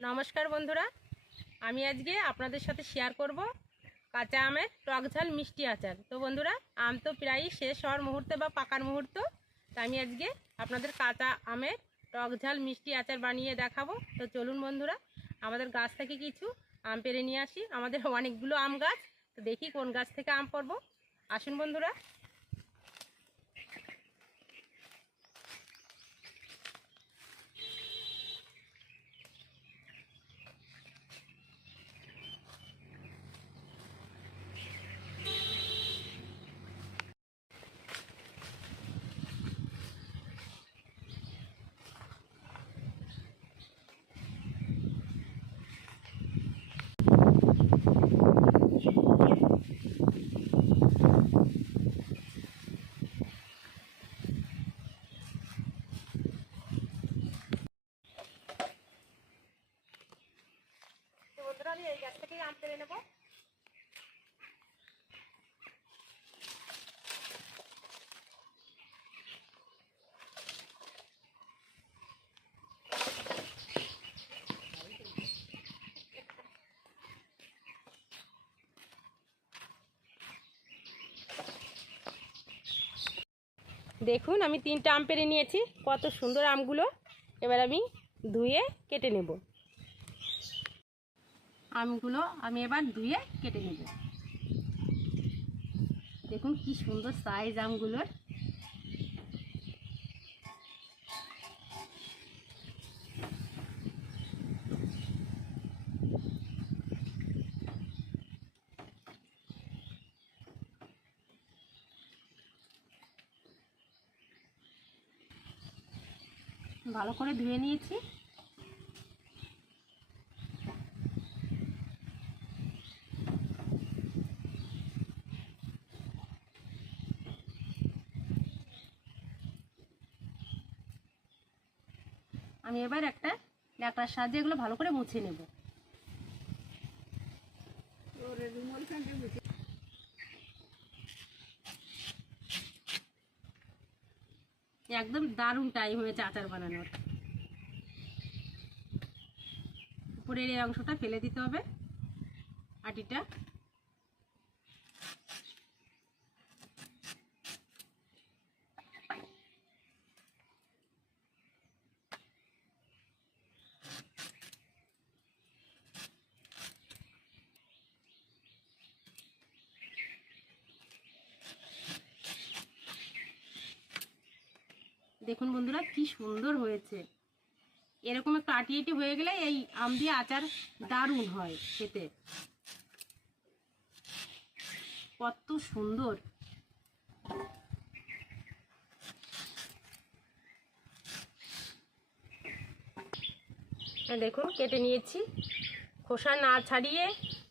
নমস্কার বন্ধুরা। আমি আজকে আপনাদের সাথে শেয়ার করব কাঁচা আমের টক ঝাল মিষ্টি আচার। তো বন্ধুরা, আম তো প্রায়ই শেষ হওয়ার মুহূর্তে বা পাকার মুহূর্ত। তো আমি আজকে আপনাদের কাঁচা আমের টক ঝাল মিষ্টি আচার বানিয়ে দেখাবো। তো চলুন বন্ধুরা, আমাদের গাছ থেকে কিছু আম পেরে নিয়ে আসি। আমাদের অনেকগুলো আম গাছ। তো দেখি কোন গাছ থেকে আম পরবো আসুন বন্ধুরা। আমি এই গাছ থেকেই আম পেরে নেব। দেখুন, আমি তিনটা আম পেরে নিয়েছি, কত সুন্দর আমগুলো। এবার আমি ধুয়ে কেটে নেব। আমগুলো আমি এবার ধুয়ে কেটে নেব। দেখুন কি সুন্দর সাইজ আমগুলোর। ভালো করে ধুয়ে নিয়েছি। আমি এবার একটা ল্যাকড়ার সাহায্যে এগুলো ভালো করে মুছে নেব। একদম দারুণ টাইম হয়েছে আচার বানানোর। উপরের এই অংশটা ফেলে দিতে হবে। আটিটা দেখুন বন্ধুরা, কি সুন্দর হয়েছে। এরকম একটু আটি আটি হয়ে গেলে এই আম দিয়ে আচার দারুণ হয় খেতে। কত সুন্দর। দেখুন, কেটে নিয়েছি। খোসা না ছাড়িয়ে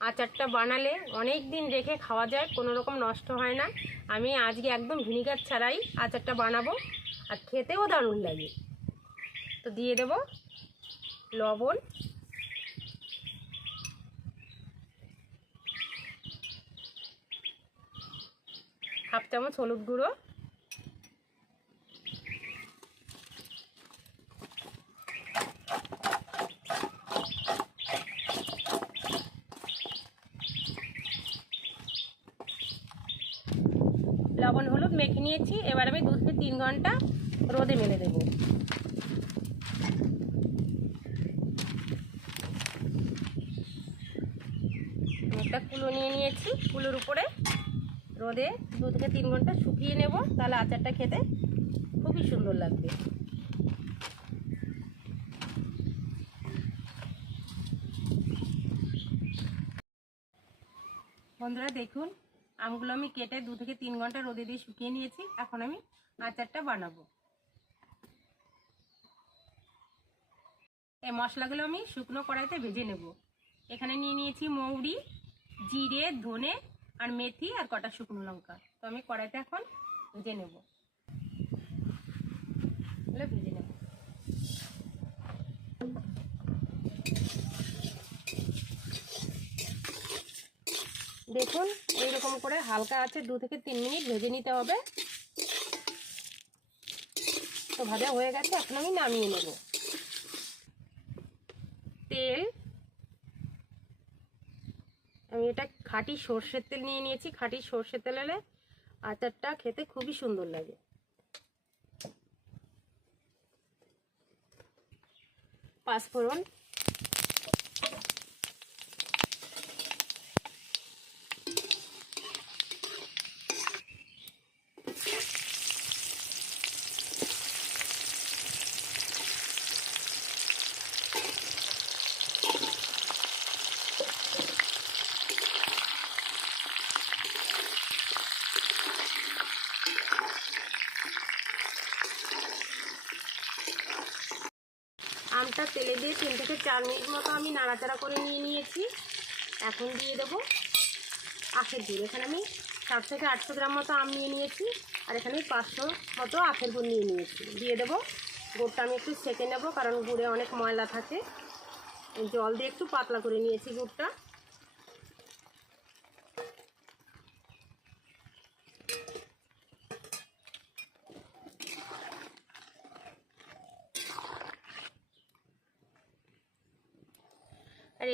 আচারটা বানালে অনেক দিন রেখে খাওয়া যায়, কোনো রকম নষ্ট হয় না। আমি আজকে একদম ভিনিগার ছাড়াই আচারটা বানাবো। আর খেতেও দারুণ লাগে। তো দিয়ে দেব লবণ। হাফ চামচ হলুদ গুঁড়ো। লবণ, হলুদ মেখে নিয়েছি। এবার আমি দু থেকে তিন ঘণ্টা রোদে মেলে দেব। একটা কুলো নিয়ে নিয়েছি। কুলোর উপরে রোদে দু থেকে তিন ঘণ্টা শুকিয়ে নেব। তাহলে আচারটা খেতে খুবই সুন্দর লাগবে। বন্ধুরা, দেখুন আমগুলো আমি কেটে দু থেকে তিন ঘণ্টা রোদে দিয়ে শুকিয়ে নিয়েছি। এখন আমি আচারটা বানাবো। এই মশলাগুলো আমি শুকনো কড়াইতে ভেজে নেব। এখানে নিয়ে নিয়েছি মৌরি, জিরে, ধনে আর মেথি আর কটা শুকনো লঙ্কা। তো আমি কড়াইতে এখন ভেজে নেব। ভেজে নেব। দেখুন, এইরকম করে হালকা আছে, দু থেকে তিন মিনিট ভেজে নিতে হবে। তো ভাজা হয়ে গেছে, এখন আমি নামিয়ে নেব। তেল। আমি এটা খাঁটি সর্ষের তেল নিয়ে নিয়েছি, খাঁটি সর্ষের তেল হলে আচারটা খেতে খুবই সুন্দর লাগে। পাঁচফোড়ন। আমটা তেলে দিয়ে তিন থেকে চার মিনিট মতো আমি নাড়াচাড়া করে নিয়ে নিয়েছি। এখন দিয়ে দেবো আখের গুড়। এখানে আমি সাত থেকে আটশো গ্রাম মতো আম নিয়ে নিয়েছি আর এখানে পাঁচশো মতো আখের গুড় নিয়ে নিয়েছি। দিয়ে দেবো গুড়টা আমি একটু সেঁকে নেব কারণ গুড়ে অনেক ময়লা থাকে। জল দিয়ে একটু পাতলা করে নিয়েছি গুড়টা।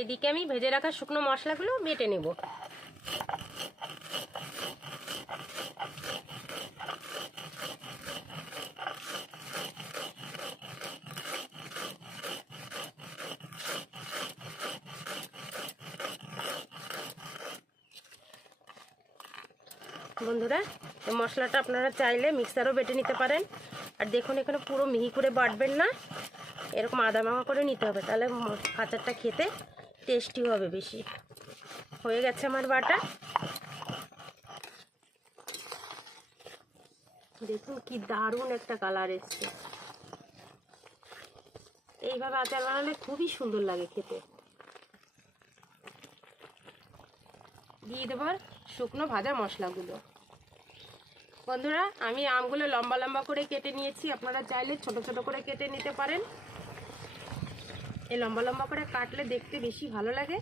এদিকে আমি ভেজে রাখা শুকনো মশলাগুলো বেটে নেব। বন্ধুরা মশলাটা আপনারা চাইলে মিক্সারও বেটে নিতে পারেন। আর দেখুন, এখানে পুরো মিহি করে বাটবেন না। এরকম আদা মাখা করে নিতে হবে। তাহলে আচারটা খেতে টেস্টি হবে বেশি। হয়ে গেছে আমার বাটা। দেখুন কি দারুণ একটা কালার এসছে। এইভাবে আচার বানালে খুবই সুন্দর লাগে খেতে। দিয়ে দেবার শুকনো ভাজা মশলাগুলো। বন্ধুরা, আমি আমগুলো লম্বা লম্বা করে কেটে নিয়েছি। আপনারা চাইলে ছোট ছোট করে কেটে নিতে পারেন। এই লম্বা লম্বা করে কাটলে দেখতে বেশি ভালো লাগে।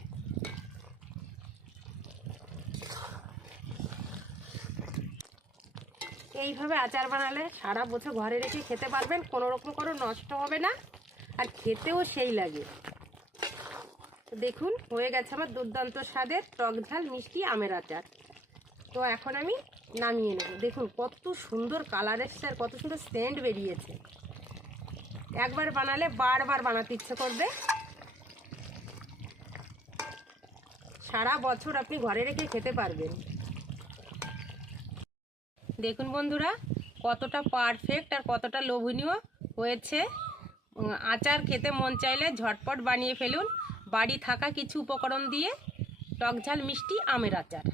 এইভাবে আচার বানালে সারা বছর ঘরে রেখে খেতে পারবেন, কোনো রকম কোনো নষ্ট হবে না, আর খেতেও সেই লাগে। দেখুন, হয়ে গেছে আমার দুর্দান্ত স্বাদের টক ঝাল মিষ্টি আমের আচার। তো এখন আমি নামিয়ে নেব। দেখুন, কত সুন্দর কালার এসছে আর কত সুন্দর সেন্ট বেরিয়েছে। একবার বানালে বারবার বানাতে ইচ্ছে করবে। সারা বছর আপনি ঘরে রেখে খেতে পারবেন। দেখুন বন্ধুরা, কতটা পারফেক্ট আর কতটা লোভনীয় হয়েছে। আচার খেতে মন চাইলে ঝটপট বানিয়ে ফেলুন। বাড়ি থাকা কিছু উপকরণ দিয়ে টকঝাল মিষ্টি আমের আচার।